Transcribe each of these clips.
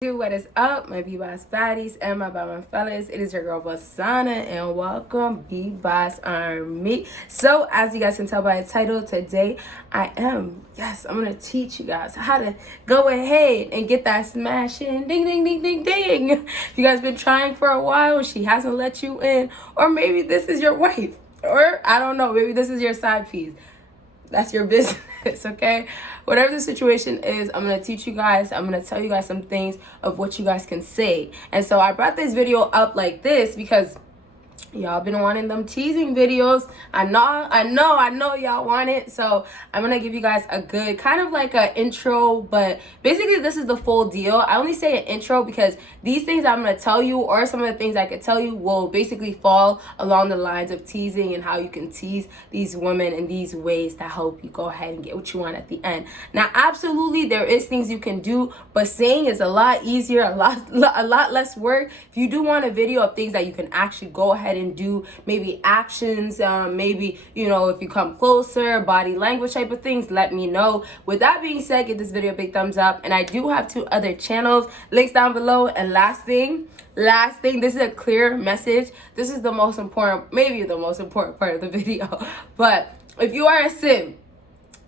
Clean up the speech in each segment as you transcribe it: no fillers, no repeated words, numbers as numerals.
What is up, my BBossBaddies and my Bama fellas? It is your girl Bosana, and welcome BBossArmy. So, as you guys can tell by the title, today I'm gonna teach you guys how to go ahead and get that smash in. Ding, ding, ding, ding, ding. If you guys been trying for a while and she hasn't let you in, or maybe this is your wife, or I don't know, maybe this is your side piece. That's your business, okay? Whatever the situation is, I'm going to teach you guys. I'm going to tell you guys some things of what you guys can say. And so I brought this video up like this because y'all been wanting them teasing videos. I know y'all want it. So I'm gonna give you guys a good kind of like a intro, but basically this is the full deal. I only say an intro because these things I'm gonna tell you, or some of the things I could tell you, will basically fall along the lines of teasing and how you can tease these women in these ways that help you go ahead and get what you want at the end. Now, absolutely there is things you can do, but saying is a lot easier, a lot less work. If you do want a video of things that you can actually go ahead and do, maybe actions, maybe, you know, if you come closer, body language type of things, let me know. With that being said, give this video a big thumbs up. And I do have 2 other channels, links down below. And last thing, this is a clear message. This is the most important, maybe the most important part of the video. But if you are a sim,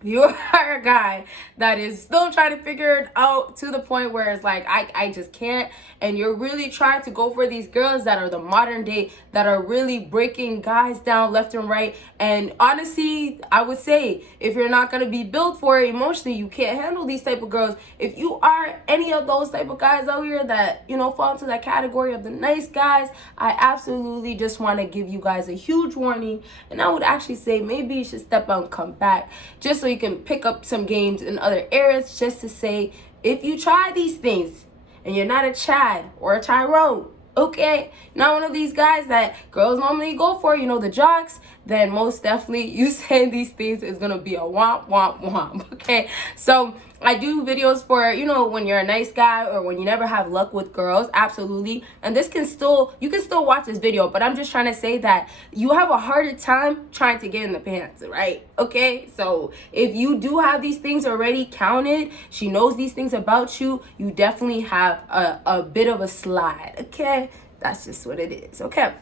you are a guy that is still trying to figure it out to the point where it's like, I just can't, and you're really trying to go for these girls that are the modern day, that are really breaking guys down left and right. And honestly, I would say if you're not going to be built for it emotionally, you can't handle these type of girls. If you are any of those type of guys out here that, you know, fall into that category of the nice guys, I absolutely just want to give you guys a huge warning. And I would actually say maybe you should step out and come back, just so you can pick up some games in other areas. Just to say, if you try these things and you're not a Chad or a Tyrone, okay, not one of these guys that girls normally go for, you know, the jocks, then most definitely you saying these things is gonna be a womp womp womp. Okay, so I do videos for, you know, when you're a nice guy or when you never have luck with girls, absolutely. And this can still, you can still watch this video, but I'm just trying to say that you have a harder time trying to get in the pants, right? Okay, so if you do have these things already counted, she knows these things about you, you definitely have a bit of a slide, okay? That's just what it is, okay?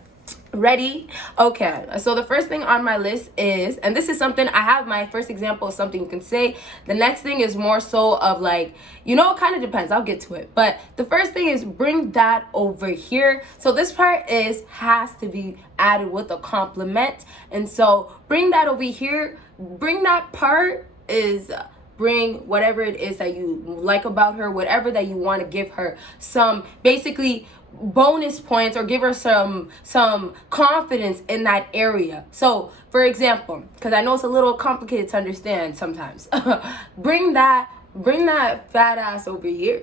Ready? Okay, so the first thing on my list is, and this is something I have, my first example is something you can say. The next thing is more so of like, you know, it kind of depends, I'll get to it, but the first thing is bring that over here. So this part has to be added with a compliment, and so bring that over here. Bring that part is bring whatever it is that you like about her, whatever that you want to give her, some basically bonus points, or give her some confidence in that area. So for example, because I know it's a little complicated to understand sometimes, bring that fat ass over here.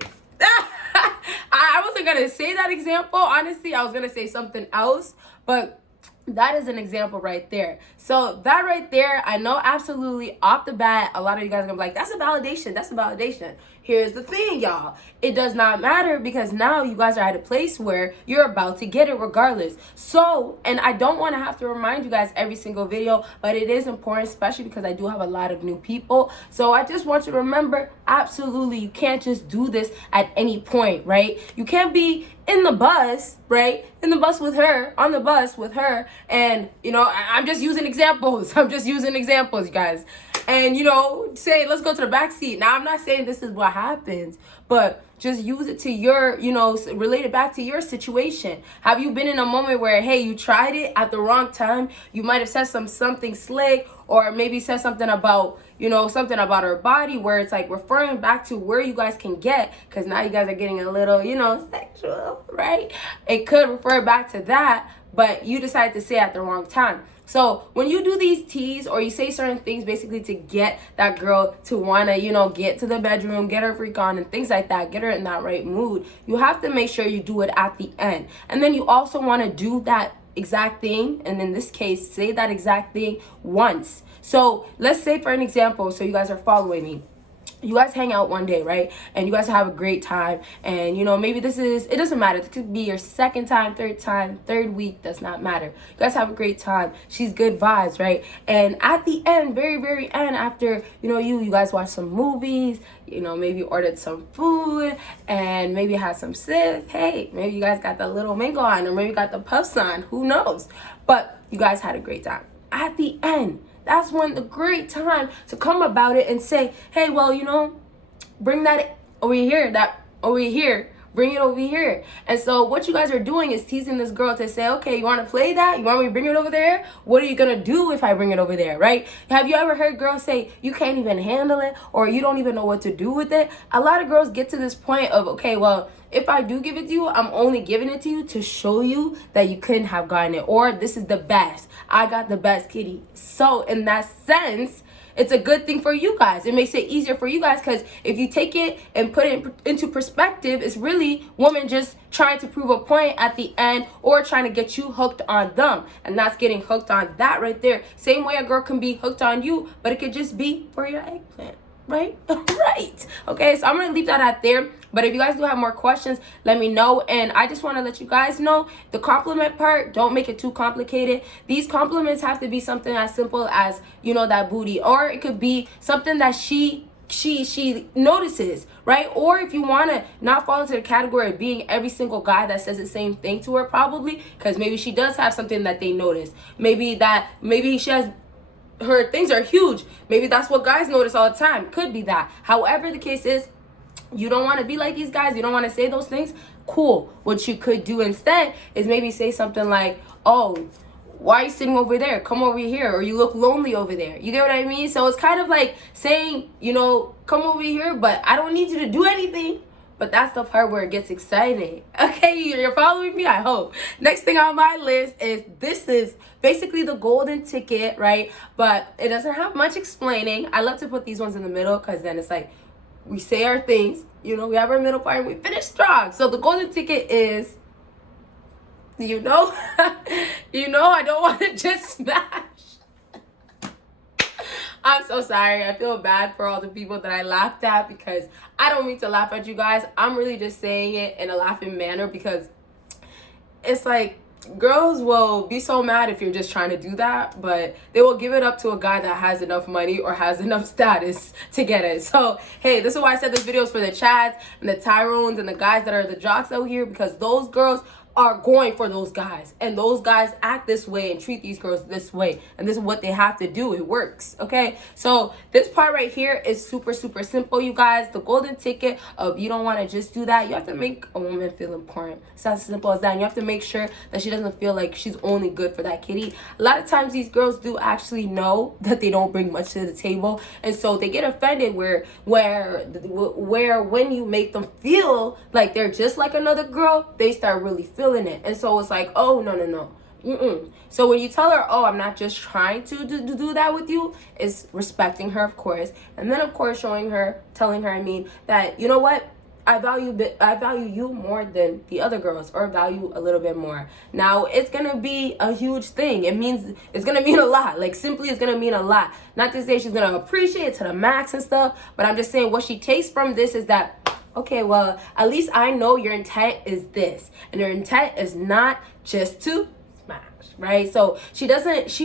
I wasn't gonna say that example, honestly. I was gonna say something else, but that is an example right there. So that right there, I know absolutely off the bat, a lot of you guys are gonna be like, that's a validation, that's a validation. Here's the thing, y'all. It does not matter, because now you guys are at a place where you're about to get it regardless. So, and I don't want to have to remind you guys every single video, but it is important, especially because I do have a lot of new people. So I just want you to remember, absolutely, you can't just do this at any point, right? You can't be in the bus, right? In the bus with her, on the bus with her, and, you know, I'm just using examples. I'm just using examples, you guys. And, you know, say, let's go to the back seat. Now, I'm not saying this is what happens, but just use it to your, you know, relate it back to your situation. Have you been in a moment where, hey, you tried it at the wrong time? You might have said something slick, or maybe said something about, you know, something about her body, where it's like referring back to where you guys can get, because now you guys are getting a little, you know, sexual, right? It could refer back to that, but you decided to say it at the wrong time. So when you do these teas, or you say certain things basically to get that girl to want to, you know, get to the bedroom, get her freak on and things like that, get her in that right mood, you have to make sure you do it at the end. And then you also want to do that exact thing, and in this case, say that exact thing once. So let's say, for an example, so you guys are following me, you guys hang out one day, right? And you guys have a great time. And, you know, maybe it doesn't matter. It could be your second time, third week, does not matter. You guys have a great time. She's good vibes, right? And at the end, very, very end, after, you know, you guys watch some movies, you know, maybe ordered some food and maybe had some sips. Hey, maybe you guys got the little mingle on, or maybe you got the puffs on. Who knows? But you guys had a great time. At the end, that's when the great time to come about it and say, hey, well, you know, bring that over here, bring it over here. And so what you guys are doing is teasing this girl to say, okay, you want to play that? You want me to bring it over there? What are you going to do if I bring it over there, right? Have you ever heard girls say, you can't even handle it, or you don't even know what to do with it? A lot of girls get to this point of, okay, well, if I do give it to you, I'm only giving it to you to show you that you couldn't have gotten it, or this is the best. I got the best kitty. So in that sense, it's a good thing for you guys. It makes it easier for you guys, because if you take it and put it into perspective, it's really women just trying to prove a point at the end, or trying to get you hooked on them. And that's getting hooked on that right there. Same way a girl can be hooked on you, but it could just be for your eggplant. Right? Right. Okay, so I'm going to leave that out there. But if you guys do have more questions, let me know. And I just want to let you guys know, the compliment part, don't make it too complicated. These compliments have to be something as simple as, you know, that booty. Or it could be something that she notices, right? Or if you want to not fall into the category of being every single guy that says the same thing to her, probably, because maybe she does have something that they notice. Maybe she has, her things are huge. Maybe that's what guys notice all the time. Could be that. However the case is, you don't want to be like these guys. You don't want to say those things. Cool. What you could do instead is maybe say something like, oh, why are you sitting over there? Come over here. Or you look lonely over there. You get what I mean? So it's kind of like saying, you know, come over here, but I don't need you to do anything. But that's the part where it gets exciting. Okay, you're following me, I hope. Next thing on my list is, this is basically the golden ticket, right? But it doesn't have much explaining. I love to put these ones in the middle, because then it's like, we say our things, you know, we have our middle part and we finish strong. So the golden ticket is, you know, I don't want to just smash. I'm so sorry. I feel bad for all the people that I laughed at, because I don't mean to laugh at you guys. I'm really just saying it in a laughing manner, because it's like, girls will be so mad if you're just trying to do that, but they will give it up to a guy that has enough money or has enough status to get it. So, hey, this is why I said this video is for the Chads and the Tyrones and the guys that are the jocks out here, because those girls are going for those guys, and those guys act this way and treat these girls this way, and this is what they have to do. It works. Okay, so this part right here is super simple, you guys. The golden ticket of, you don't want to just do that. You have to make a woman feel important. It's as simple as that. And you have to make sure that she doesn't feel like she's only good for that kitty. A lot of times these girls do actually know that they don't bring much to the table, and so they get offended where when you make them feel like they're just like another girl, they start really feeling it. And so it's like, oh, no. So when you tell her, oh, I'm not just trying to do that with you, is respecting her, of course. And then, of course, telling her, that, you know what, I value you more than the other girls, or value a little bit more. Now, it's gonna be a huge thing. It's gonna mean a lot. Like, simply, it's gonna mean a lot. Not to say she's gonna appreciate it to the max and stuff, but I'm just saying what she takes from this is that, okay, well, at least I know your intent is this, and your intent is not just to smash, right? So she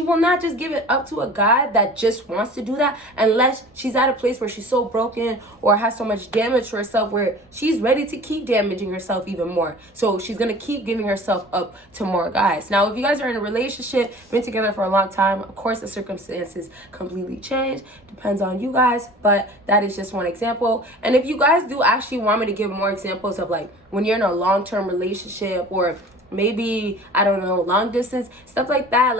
will not just give it up to a guy that just wants to do that, unless she's at a place where she's so broken or has so much damage to herself where she's ready to keep damaging herself even more. So she's gonna keep giving herself up to more guys. Now, if you guys are in a relationship, been together for a long time, of course the circumstances completely change. Depends on you guys, but that is just one example. And if you guys do actually want me to give more examples of, like, when you're in a long-term relationship, or maybe, I don't know, long distance, stuff like that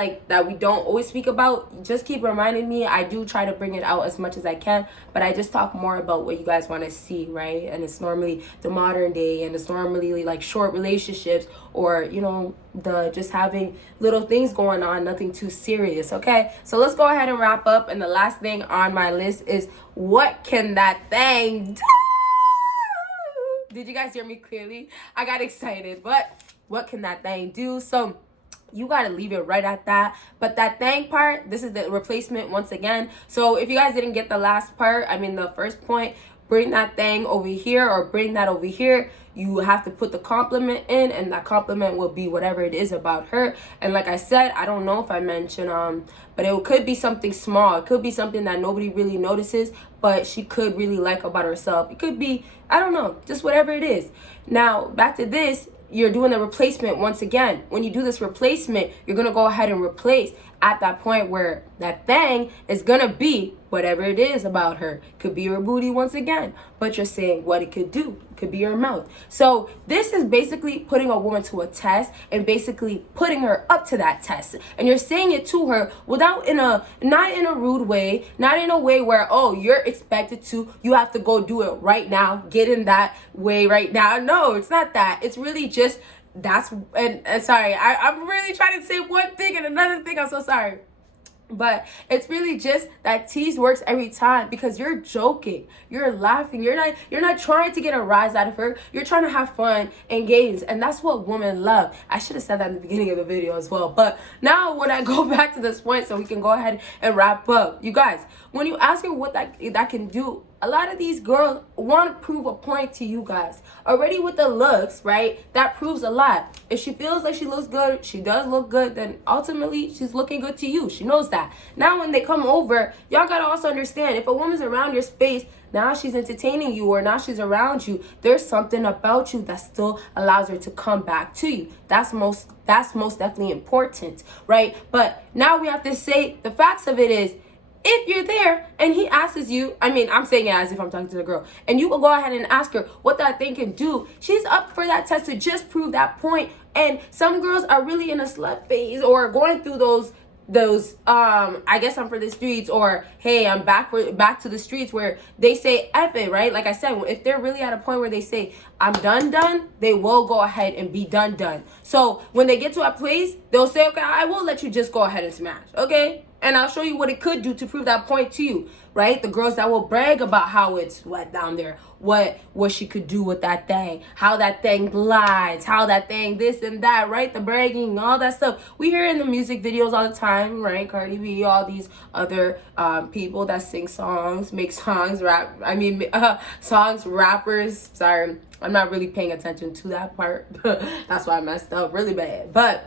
we don't always speak about, just keep reminding me. I do try to bring it out as much as I can, but I just talk more about what you guys want to see, right? And it's normally the modern day, and it's normally like short relationships, or, you know, the just having little things going on, nothing too serious. Okay, so let's go ahead and wrap up. And the last thing on my list is, what can that thing do? Did you guys hear me clearly? I got excited, but what can that thing do? So you gotta leave it right at that. But that thang part, this is the replacement once again. So if you guys didn't get the last part, I mean the first point, bring that thing over here or bring that over here. You have to put the compliment in, and that compliment will be whatever it is about her. And like I said, I don't know if I mentioned but it could be something small. It could be something that nobody really notices, but she could really like about herself. It could be, I don't know, just whatever it is. Now back to this, you're doing a replacement once again. When you do this replacement, you're gonna go ahead and replace at that point where that thing is gonna be whatever it is about her. Could be her booty once again, but you're saying what it could do. It could be her mouth. So this is basically putting a woman to a test and basically putting her up to that test. And you're saying it to her without not in a rude way, not in a way where, oh, you're expected to, you have to go do it right now, get in that way right now. No, it's not that. It's really just and sorry, I'm really trying to say one thing and another thing. I'm so sorry. But it's really just that tease works every time because you're joking, you're laughing, you're not trying to get a rise out of her. You're trying to have fun and games, and that's what women love. I should have said that in the beginning of the video as well. But now when I go back to this point, so we can go ahead and wrap up, you guys, when you ask her what that can do, a lot of these girls want to prove a point to you guys. Already with the looks, right? That proves a lot. If she feels like she looks good, she does look good, then ultimately she's looking good to you. She knows that. Now when they come over, y'all got to also understand, if a woman's around your space, now she's entertaining you or now she's around you, there's something about you that still allows her to come back to you. That's most definitely important, right? But now we have to say the facts of it is, if you're there and he asks you, I mean, I'm saying it as if I'm talking to the girl, and you will go ahead and ask her what that thing can do, she's up for that test to just prove that point. And some girls are really in a slut phase or going through those I guess I'm for the streets, or hey, I'm back to the streets, where they say F it, right? Like I said, if they're really at a point where they say I'm done, they will go ahead and be done. So when they get to a place, they'll say, okay, I will let you just go ahead and smash, okay? And I'll show you what it could do to prove that point to you, right? The girls that will brag about how it's wet down there, what she could do with that thing, how that thing glides, how that thing this and that, right? The bragging, all that stuff. We hear in the music videos all the time, right? Cardi B, all these other people that sing songs, make songs, songs, rappers. Sorry, I'm not really paying attention to that part. That's why I messed up really bad. But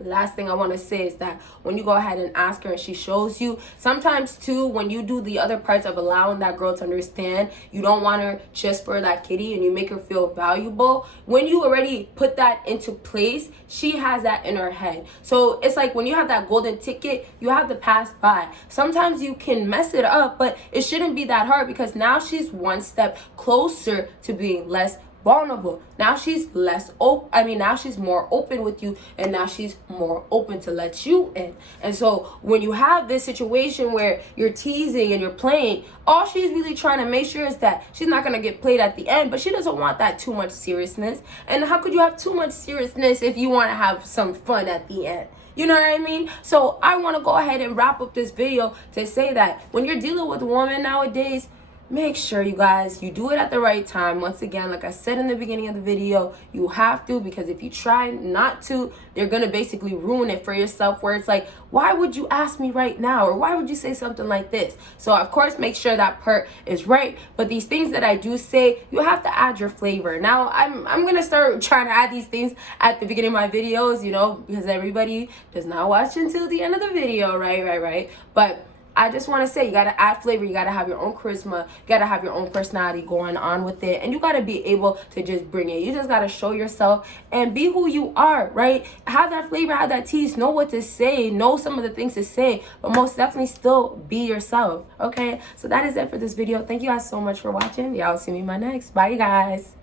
last thing I want to say is that when you go ahead and ask her and she shows you, sometimes too, when you do the other parts of allowing that girl to understand you don't want her just for that kitty and you make her feel valuable, when you already put that into place, she has that in her head. So it's like when you have that golden ticket, you have to pass by. Sometimes you can mess it up, but it shouldn't be that hard because now she's one step closer to being less vulnerable. Now she's now she's more open with you, and now she's more open to let you in. And so when you have this situation where you're teasing and you're playing, all she's really trying to make sure is that she's not going to get played at the end, but she doesn't want that too much seriousness. And how could you have too much seriousness if you want to have some fun at the end? You know what I mean? So I want to go ahead and wrap up this video to say that when you're dealing with a woman nowadays, make sure you guys, you do it at the right time. Once again, like I said in the beginning of the video, you have to, because if you try not to, you're going to basically ruin it for yourself, where it's like, why would you ask me right now? Or why would you say something like this? So of course, make sure that part is right. But these things that I do say, you have to add your flavor. Now, I'm going to start trying to add these things at the beginning of my videos, you know, because everybody does not watch until the end of the video, right? But I just want to say, you got to add flavor. You got to have your own charisma. You got to have your own personality going on with it. And you got to be able to just bring it. You just got to show yourself and be who you are, right? Have that flavor, have that tease, know what to say, know some of the things to say, but most definitely still be yourself, okay? So that is it for this video. Thank you guys so much for watching. Y'all see me in my next. Bye, you guys.